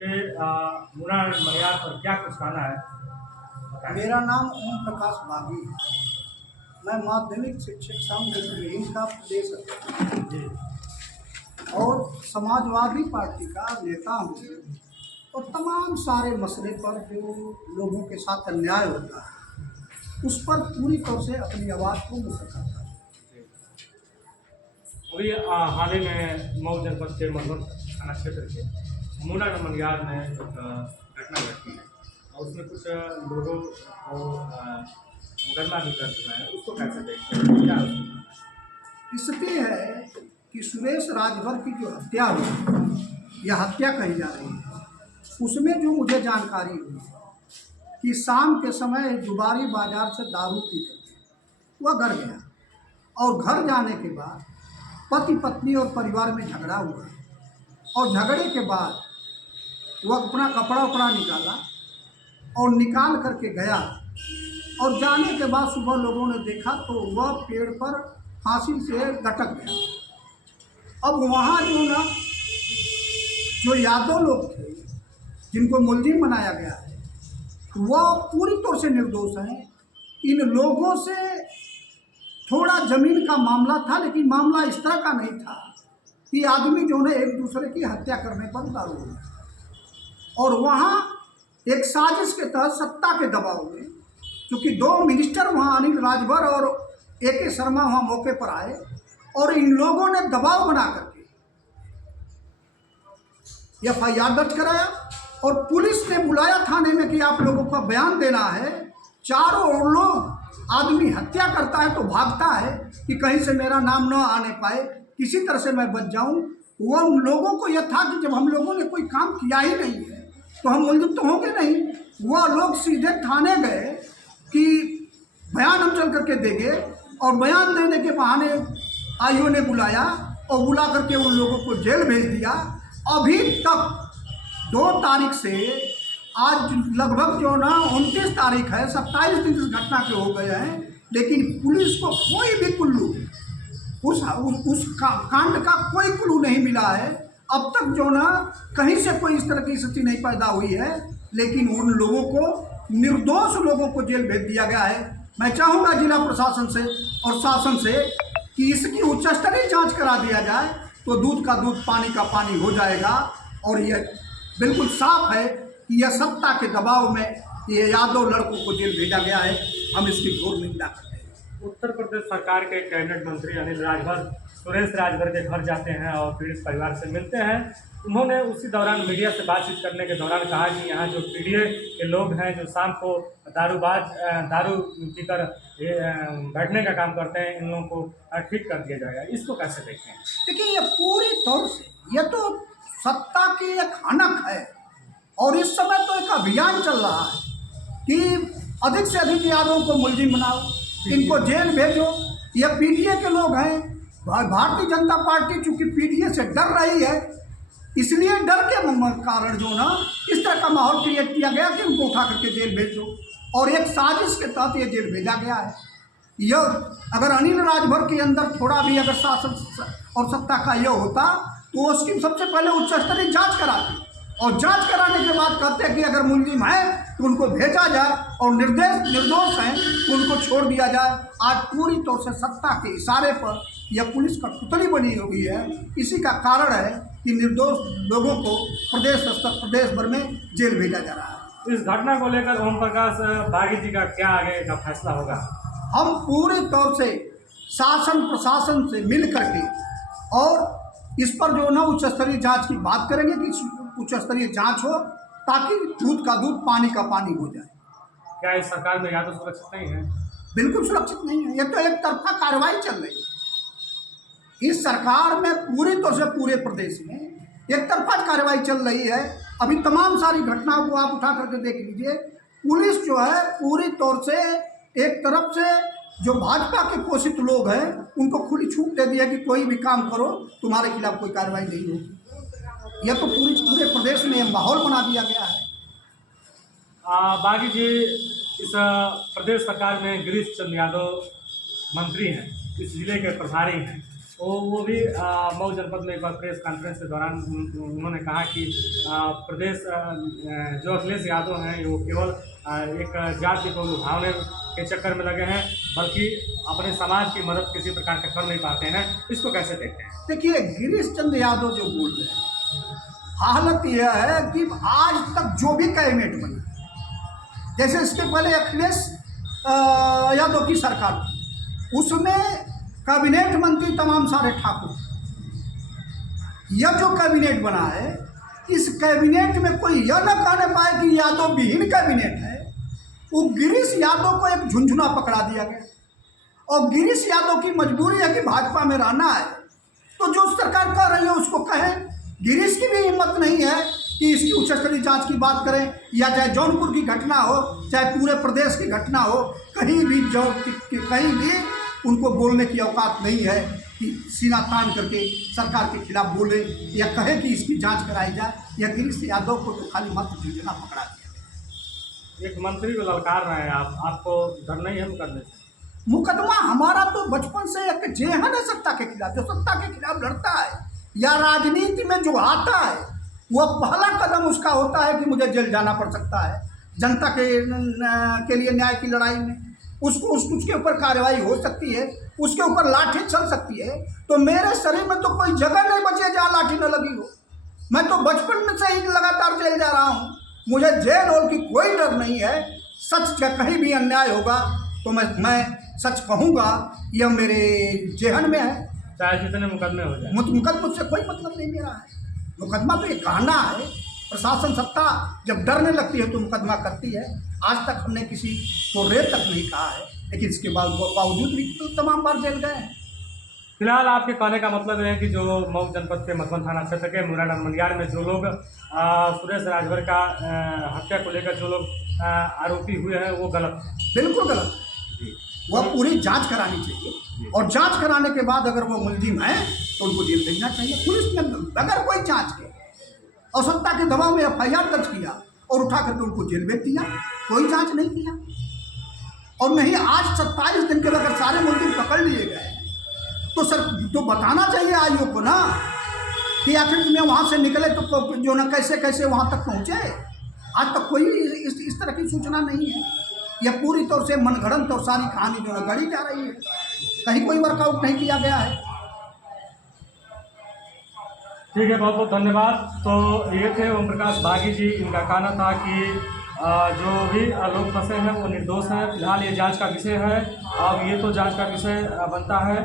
मुना मलियार पर क्या कुछ कहना है बताएं। मेरा नाम ओम प्रकाश बागी है। मैं माध्यमिक शिक्षक संघ विहीन का प्रदेश अध्यक्ष जी और समाजवादी पार्टी का नेता हूँ। और तमाम सारे मसले पर जो लोगों के साथ अन्याय होता है उस पर पूरी तरह से अपनी आवाज़ को मुक्त करता है। अभी हाल ही में मऊ जनपद के मधुबन थाना क्षेत्र के मुना मलियार में एक घटना घटी है और उसमें कुछ लोगों को मुकदमा भी दर्ज हुआ है, उसको कैसे देखते हैं, क्या उसमें? स्थिति है कि सुरेश राजभर की जो हत्या हुई या हत्या कही जा रही है, उसमें जो मुझे जानकारी हुई कि शाम के समय जुबारी बाजार से दारू पी करके वह घर गया और घर जाने के बाद पति पत्नी और परिवार में झगड़ा हुआ और झगड़े के बाद वह अपना कपड़ा उपड़ा निकाला और निकाल करके गया और जाने के बाद सुबह लोगों ने देखा तो वह पेड़ पर फांसी से लटक गया। अब वहाँ जो यादव लोग थे जिनको मुलजिम बनाया गया है वह पूरी तौर से निर्दोष हैं। इन लोगों से थोड़ा ज़मीन का मामला था, लेकिन मामला इस तरह का नहीं था कि आदमी जो है एक दूसरे की हत्या करने पर उतारू हुए। और वहाँ एक साजिश के तहत सत्ता के दबाव में, क्योंकि दो मिनिस्टर वहाँ अनिल राजभर और AK शर्मा वहाँ मौके पर आए और इन लोगों ने दबाव बना करके FIR दर्ज कराया और पुलिस ने बुलाया थाने में कि आप लोगों का बयान देना है। चारों ओर लोग, आदमी हत्या करता है तो भागता है कि कहीं से मेरा नाम न आने पाए, किसी तरह से मैं बच जाऊं। वह उन लोगों को यह था कि जब हम लोगों ने कोई काम किया ही नहीं है तो हम मुलजिम तो होंगे नहीं। वह लोग सीधे थाने गए कि बयान हम चल करके देंगे और बयान देने के बहाने IO ने बुलाया और बुला करके उन लोगों को जेल भेज दिया। अभी तक 2 तारीख से आज लगभग जो ना 29 तारीख है, 27 दिन इस घटना के हो गए हैं, लेकिन पुलिस को कोई भी कुल्लू उस कांड का कोई क्लू नहीं मिला है। अब तक जो ना कहीं से कोई इस तरह की स्थिति नहीं पैदा हुई है, लेकिन उन लोगों को, निर्दोष लोगों को जेल भेज दिया गया है। मैं चाहूँगा जिला प्रशासन से और शासन से कि इसकी उच्च स्तरीय जाँच करा दिया जाए तो दूध का दूध पानी का पानी हो जाएगा। और यह बिल्कुल साफ है कि यह सत्ता के दबाव में ये यादव लड़कों को जेल भेजा गया है। हम इसकी घोर निंदा करते हैं। उत्तर प्रदेश सरकार के कैबिनेट मंत्री अनिल राजभर सुरेश राजभर के घर जाते हैं और पीड़ित परिवार से मिलते हैं। उन्होंने उसी दौरान मीडिया से बातचीत करने के दौरान कहा कि यहाँ जो PDA के लोग हैं जो शाम को दारू पीकर बैठने का काम करते हैं, इन लोगों को ठीक कर दिया जाएगा। इसको कैसे देखते हैं? देखिए, ये पूरी तौर से यह तो सत्ता की एक हनक है और इस समय तो एक अभियान चल रहा है कि अधिक से अधिक यादवों को मुलजिम बनाओ, इनको जेल भेजो। ये PDA के लोग हैं। भारतीय जनता पार्टी चूंकि PDA से डर रही है, इसलिए डर के कारण जो ना इस तरह का माहौल क्रिएट किया गया कि उनको उठा करके जेल भेजो और एक साजिश के तहत ये जेल भेजा गया है। यह अगर अनिल राजभर के अंदर थोड़ा भी अगर शासन और सत्ता का यह होता तो उसकी सबसे पहले उच्च स्तरीय जाँच कराती और जांच कराने के बाद कहते हैं कि अगर मुलजिम है तो उनको भेजा जाए और निर्दोष हैं तो उनको छोड़ दिया जाए। आज पूरी तौर से सत्ता के इशारे पर यह पुलिस का पुतली बनी हुई है। इसी का कारण है कि निर्दोष लोगों को प्रदेश भर में जेल भेजा जा रहा है। इस घटना को लेकर ओम प्रकाश बागी जी का क्या आगे का फैसला होगा? हम पूरे तौर से शासन प्रशासन से मिल करके और इस पर जो ना उच्च स्तरीय जाँच की बात करेंगे कि उच्च स्तरीय जांच हो ताकि दूध का दूध पानी का पानी हो जाए। क्या इस सरकार में यादव सुरक्षित नहीं है? बिल्कुल सुरक्षित नहीं है। यह तो एक तरफा कार्रवाई चल रही है। इस सरकार में पूरी तौर से पूरे प्रदेश में एक तरफा कार्रवाई चल रही है। अभी तमाम सारी घटनाओं को आप उठा करके देख लीजिए। पुलिस जो है पूरी तौर से एक तरफ से जो भाजपा के पोषित लोग हैं उनको खुली छूट दे दी है कि कोई भी काम करो, तुम्हारे खिलाफ कोई कार्रवाई नहीं होगी। यह तो पूरे प्रदेश में माहौल बना दिया गया है। बागी जी, इस प्रदेश सरकार में गिरीश चंद्र यादव मंत्री हैं, इस जिले के प्रभारी हैं, वो भी मऊ जनपद में एक बार प्रेस कॉन्फ्रेंस के दौरान उन्होंने कहा कि प्रदेश जो अखिलेश यादव हैं वो केवल एक जाति को लुभावने के चक्कर में लगे हैं, बल्कि अपने समाज की मदद किसी प्रकार का कर नहीं पाते हैं। इसको कैसे देखते हैं? देखिए, गिरीश चंद्र यादव जो बोल रहे हैं, हालत यह है कि आज तक जो भी कैबिनेट बना, जैसे इसके पहले अखिलेश यादव की सरकार थी, उसमें कैबिनेट मंत्री तमाम सारे ठाकुर। यह जो कैबिनेट बना है, इस कैबिनेट में कोई यह न कहने पाए कि यादव विहीन कैबिनेट है। वो गिरीश यादव को एक झुंझुना पकड़ा दिया गया और गिरीश यादव की मजबूरी है कि भाजपा में रहना है, तो जो सरकार कर रही है उसको कहें। गिरीश की भी हिम्मत नहीं है कि इसकी उच्च स्तरीय जांच की बात करें, या चाहे जौनपुर की घटना हो, चाहे पूरे प्रदेश की घटना हो, कहीं भी उनको बोलने की औकात नहीं है कि सीना तान करके सरकार के खिलाफ बोले या कहे कि इसकी जांच कराई जाए। या गिरीश यादव को तो खाली मत झुंझुना पकड़ा दिया। एक मंत्री को ललकार रहे हैं आपको डर नहीं है मुकदमे से? मुकदमा हमारा तो बचपन से एक जेहन है सत्ता के खिलाफ। जो सत्ता के खिलाफ लड़ता है या राजनीति में जो आता है, वह पहला कदम उसका होता है कि मुझे जेल जाना पड़ सकता है। जनता के लिए न्याय की लड़ाई में उसके ऊपर कार्रवाई हो सकती है, उसके ऊपर लाठी चल सकती है। तो मेरे शरीर में तो कोई जगह नहीं बची है जहाँ लाठी न लगी हो। मैं तो बचपन में से ही लगातार जेल जा रहा हूँ, मुझे जेल और की कोई डर नहीं है। सच का कहीं भी अन्याय होगा तो मैं सच कहूँगा, यह मेरे जेहन में है, चाहे जितने मुकदमे हो जाए। मुकदमे से कोई मतलब नहीं मेरा है। मुकदमा तो ये कहना है, प्रशासन सत्ता जब डरने लगती है तो मुकदमा करती है। आज तक हमने किसी को रेत तक नहीं कहा है, लेकिन इसके बावजूद भी तो तमाम बार जेल गए हैं। फिलहाल आपके कहने का मतलब है कि जो मऊ जनपद के मधुबन थाना क्षेत्र के मुरा नरमनियार में जो लोग सुरेश राजभर का हत्या को लेकर जो लोग आरोपी हुए हैं वो गलत है? बिल्कुल गलत है। वह पूरी जांच करानी चाहिए और जांच कराने के बाद अगर वो मुलजिम है तो उनको जेल भेजना चाहिए। पुलिस ने अगर कोई जांच के और सत्ता के दबाव में FIR दर्ज किया और उठा करके उनको जेल भेज दिया, कोई जांच नहीं किया। और नहीं, आज 27 दिन के अगर सारे मुलजिम पकड़ लिए गए तो सर तो बताना चाहिए आयोग को ना कि आखिर में वहाँ से निकले तो जो ना कैसे कैसे वहाँ तक पहुँचे। आज तक कोई इस तरह की सूचना नहीं है। यह पूरी तौर से मनगढ़ंत और सारी कहानी जो है गढ़ी जा रही है, कहीं कोई वर्कआउट नहीं किया गया है। ठीक है, बहुत बहुत धन्यवाद। तो ये थे ओम प्रकाश बागी जी। इनका कहना था कि जो भी लोग फंसे हैं वो निर्दोष हैं। फिलहाल ये जांच का विषय है, अब ये तो जांच का विषय बनता है।